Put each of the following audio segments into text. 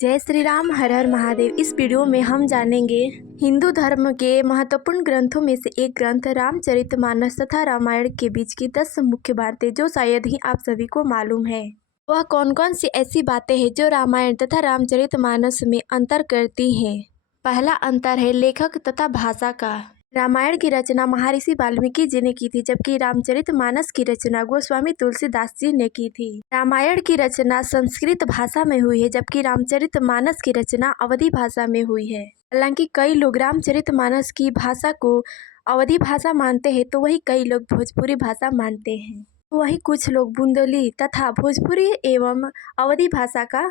जय श्री राम, हर हर महादेव। इस वीडियो में हम जानेंगे हिंदू धर्म के महत्वपूर्ण ग्रंथों में से एक ग्रंथ रामचरितमानस तथा रामायण के बीच की 10 मुख्य बातें जो शायद ही आप सभी को मालूम है। वह कौन कौन सी ऐसी बातें हैं जो रामायण तथा रामचरितमानस में अंतर करती हैं। पहला अंतर है लेखक तथा भाषा का। रामायण की रचना महर्षि वाल्मीकि जी ने की थी, जबकि रामचरितमानस की रचना गोस्वामी तुलसीदास जी ने की थी। रामायण की रचना संस्कृत भाषा में हुई है, जबकि रामचरितमानस की रचना अवधी भाषा में हुई है। हालांकि कई लोग रामचरितमानस की भाषा को अवधी भाषा मानते हैं, तो वही कई लोग भोजपुरी भाषा मानते हैं। वही कुछ लोग बुंदेली तथा भोजपुरी एवं अवधी भाषा का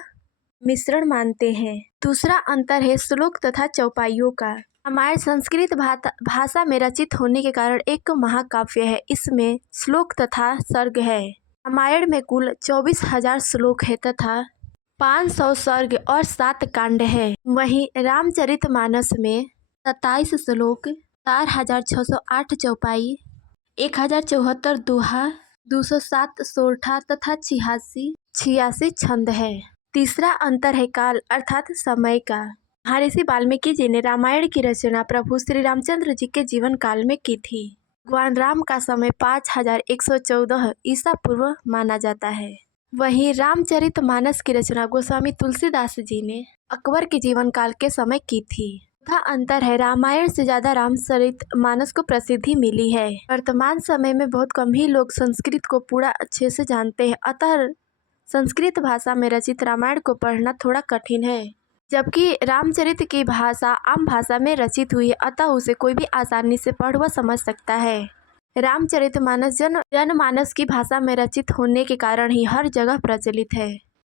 मिश्रण मानते हैं। दूसरा अंतर है श्लोक तथा चौपाइयों का। रामायण संस्कृत भाषा में रचित होने के कारण एक महाकाव्य है। इसमें श्लोक तथा सर्ग है। रामायण में कुल 24,000 श्लोक है तथा 500 सर्ग और 7 कांड है। वहीं रामचरितमानस में 27 श्लोक, 4,608 चौपाई, 1,074 दोहा, 207 सोरठा तथा 86 छंद है। तीसरा अंतर है काल अर्थात समय का। महर्षि वाल्मीकि जी ने रामायण की रचना प्रभु श्री रामचंद्र जी के जीवन काल में की थी। भगवान राम का समय 5114 ईसा पूर्व माना जाता है। वहीं रामचरितमानस की रचना गोस्वामी तुलसीदास जी ने अकबर के जीवन काल के समय की थी। चौथा अंतर है रामायण से ज्यादा रामचरितमानस को प्रसिद्धि मिली है। वर्तमान समय में बहुत कम ही लोग संस्कृत को पूरा अच्छे से जानते हैं, अतः संस्कृत भाषा में रचित रामायण को पढ़ना थोड़ा कठिन है, जबकि रामचरित की भाषा आम भाषा में रचित हुई है, अतः उसे कोई भी आसानी से पढ़ व समझ सकता है। रामचरितमानस जनमानस की भाषा में रचित होने के कारण ही हर जगह प्रचलित है।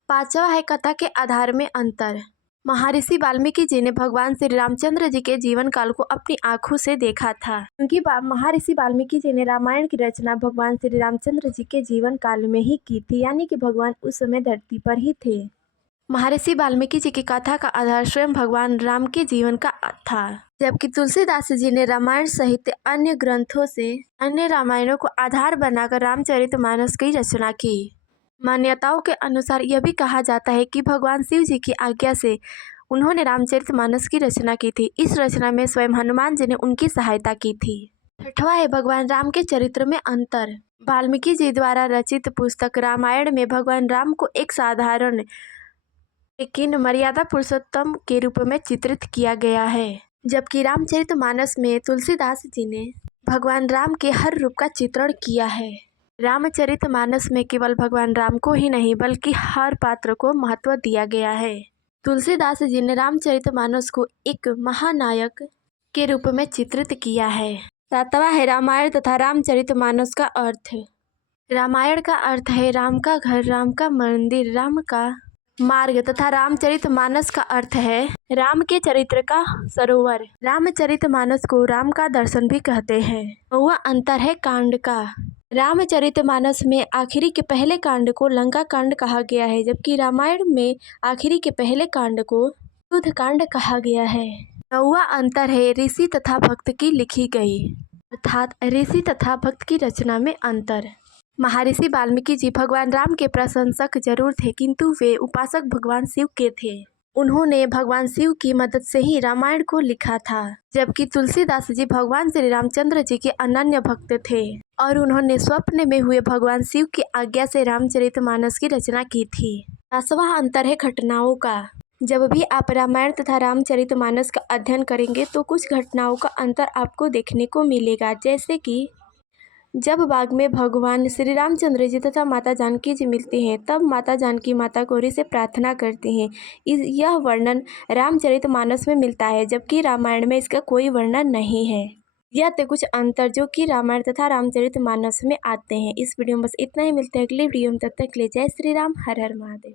पांचवा है कथा के आधार में अंतर। महर्षि वाल्मीकि जी ने भगवान श्री रामचंद्र जी के जीवन काल को अपनी आंखों से देखा था, क्योंकि महर्षि वाल्मीकि जी ने रामायण की रचना भगवान श्री रामचंद्र जी के जीवन काल में ही की थी, यानी कि भगवान उस समय धरती पर ही थे। महर्षि वाल्मीकि जी की कथा का आधार स्वयं भगवान राम के जीवन का था, जबकि तुलसीदास जी ने रामायण सहित अन्य ग्रंथों से अन्य रामायणों को आधार बनाकर रामचरितमानस की रचना की। मान्यताओं के अनुसार यह भी कहा जाता है कि भगवान शिव जी की आज्ञा से उन्होंने रामचरितमानस की रचना की थी। इस रचना में स्वयं हनुमान जी ने उनकी सहायता की थी। छठवां है भगवान राम के चरित्र में अंतर। वाल्मीकि जी द्वारा रचित पुस्तक रामायण में भगवान राम को एक साधारण लेकिन मर्यादा पुरुषोत्तम के रूप में चित्रित किया गया है, जबकि रामचरितमानस में तुलसीदास जी ने भगवान राम के हर रूप का चित्रण किया है। रामचरितमानस में केवल भगवान राम को ही नहीं बल्कि हर पात्र को महत्व दिया गया है। तुलसीदास जी ने रामचरितमानस को एक महानायक के रूप में चित्रित किया है। सातवां है रामायण तथा रामचरितमानस का अर्थ। रामायण का अर्थ है राम का घर, राम का मंदिर, राम का मार्ग तथा रामचरितमानस का अर्थ है राम के चरित्र का सरोवर। रामचरितमानस को राम का दर्शन भी कहते हैं। वह अंतर है कांड का। रामचरितमानस में आखिरी के पहले कांड को लंका कांड कहा गया है, जबकि रामायण में आखिरी के पहले कांड को युद्ध कांड कहा गया है। नौवां अंतर है ऋषि तथा भक्त की लिखी गई, अर्थात ऋषि तथा भक्त की रचना में अंतर। महर्षि वाल्मीकि जी भगवान राम के प्रशंसक जरूर थे, किंतु वे उपासक भगवान शिव के थे। उन्होंने भगवान शिव की मदद से ही रामायण को लिखा था, जबकि तुलसीदास जी भगवान श्री रामचंद्र जी के अनन्य भक्त थे और उन्होंने स्वप्न में हुए भगवान शिव की आज्ञा से रामचरितमानस की रचना की थी। 10वां अंतर है घटनाओं का। जब भी आप रामायण तथा रामचरितमानस का अध्ययन करेंगे तो कुछ घटनाओं का अंतर आपको देखने को मिलेगा, जैसे कि जब बाग में भगवान श्री रामचंद्र जी तथा माता जानकी जी मिलते हैं, तब माता जानकी माता गौरी से प्रार्थना करती हैं। यह वर्णन रामचरितमानस में मिलता है, जबकि रामायण में इसका कोई वर्णन नहीं है। यह थे कुछ अंतर जो कि रामायण तथा रामचरितमानस में आते हैं। इस वीडियो में बस इतना ही। मिलते हैं अगले वीडियो में, तब तक के लिए जय श्री राम, हर हर महादेव।